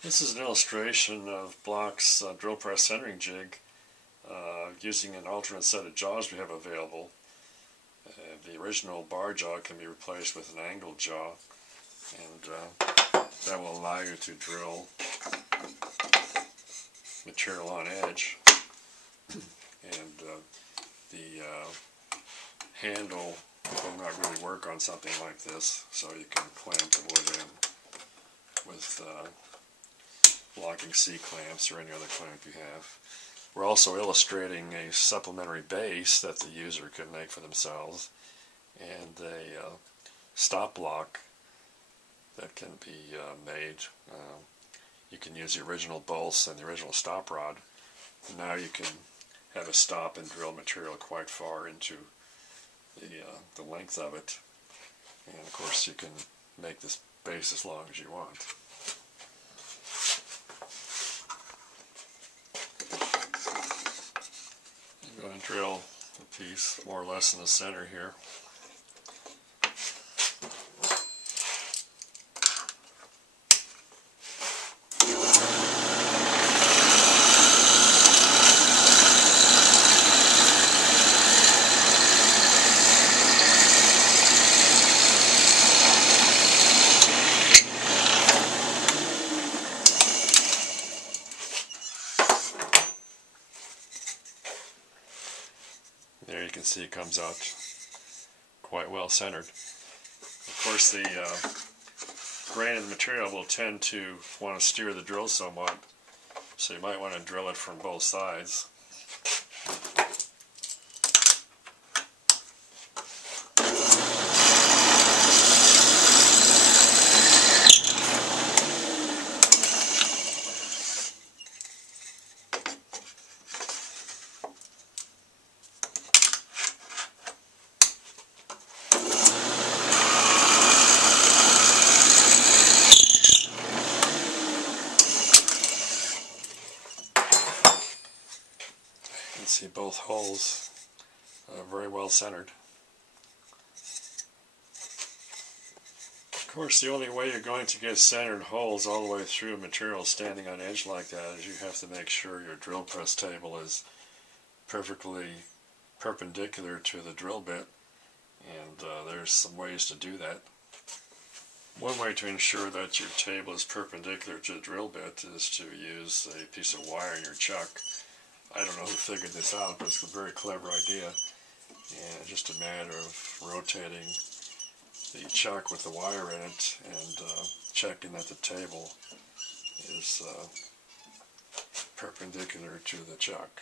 This is an illustration of Blokkz drill press centering jig using an alternate set of jaws we have available. The original bar jaw can be replaced with an angled jaw, and that will allow you to drill material on edge. And the handle will not really work on something like this, so you can clamp the wood in with locking C-clamps or any other clamp you have. We're also illustrating a supplementary base that the user can make for themselves, and a stop block that can be made. You can use the original bolts and the original stop rod. Now you can have a stop and drill material quite far into the length of it, and of course you can make this base as long as you want. I'm going to drill a piece more or less in the center here. There you can see it comes out quite well centered. Of course, the grain of the material will tend to want to steer the drill somewhat, so you might want to drill it from both sides. You can see both holes very well centered. Of course, the only way you're going to get centered holes all the way through a material standing on edge like that is you have to make sure your drill press table is perfectly perpendicular to the drill bit, and there's some ways to do that. One way to ensure that your table is perpendicular to the drill bit is to use a piece of wire in your chuck. I don't know who figured this out, but it's a very clever idea, and it's just a matter of rotating the chuck with the wire in it and checking that the table is perpendicular to the chuck.